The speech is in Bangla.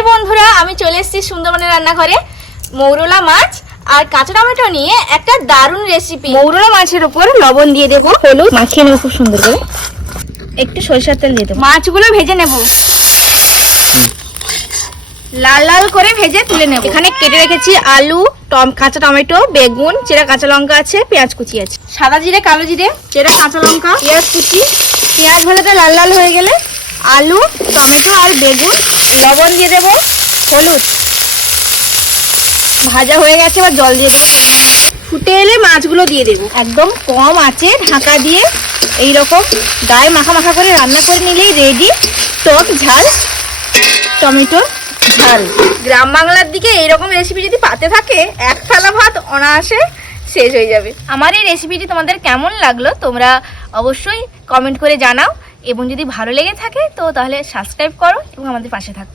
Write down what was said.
হাই বন্ধুরা, আমি চলে এসেছি সুন্দরবনের রান্নাঘরে। মৌরলা মাছ আর কাঁচা টমেটো নিয়ে একটা দারুণ রেসিপি। মৌরলা মাছের উপর লবণ দিয়ে দেবো, হলুদ মাখিয়ে নেবো খুব সুন্দর করে, একটু সরিষার তেল দিয়ে দেবো। মাছগুলো ভেজে নেব, লাল লাল করে ভেজে তুলে নেব। এখানে কেটে রেখেছি আলু, কাঁচা টমেটো, বেগুন, চেরা কাঁচা লঙ্কা আছে, পেঁয়াজ কুচি আছে, সাদা জিরে, কালো জিরে, চেরা কাঁচা লঙ্কা, পেঁয়াজ কুচি। পেঁয়াজ ভাজাটা লাল লাল হয়ে গেলে আলু, টমেটো আর বেগুন, লবণ দিয়ে দেবো, হলুদ, ভাজা হয়ে গেছে। এবার জল দিয়ে দেবো, ফুটে এলে মাছগুলো দিয়ে দেবো। একদম কম আঁচে ঢাকা দিয়ে এইরকম গায়ে মাখা মাখা করে রান্না করে নিলেই রেডি টক ঝাল টমেটো ঝাল। গ্রাম বাংলার দিকে এইরকম রেসিপি যদি পাতে থাকে, এক থালা ভাত অনায়াসে শেষ হয়ে যাবে। আমার এই রেসিপিটি তোমাদের কেমন লাগলো তোমরা অবশ্যই কমেন্ট করে জানাও, এবং যদি ভালো লেগে থাকে তো তাহলে সাবস্ক্রাইব করো এবং আমাদের পাশে থাকো।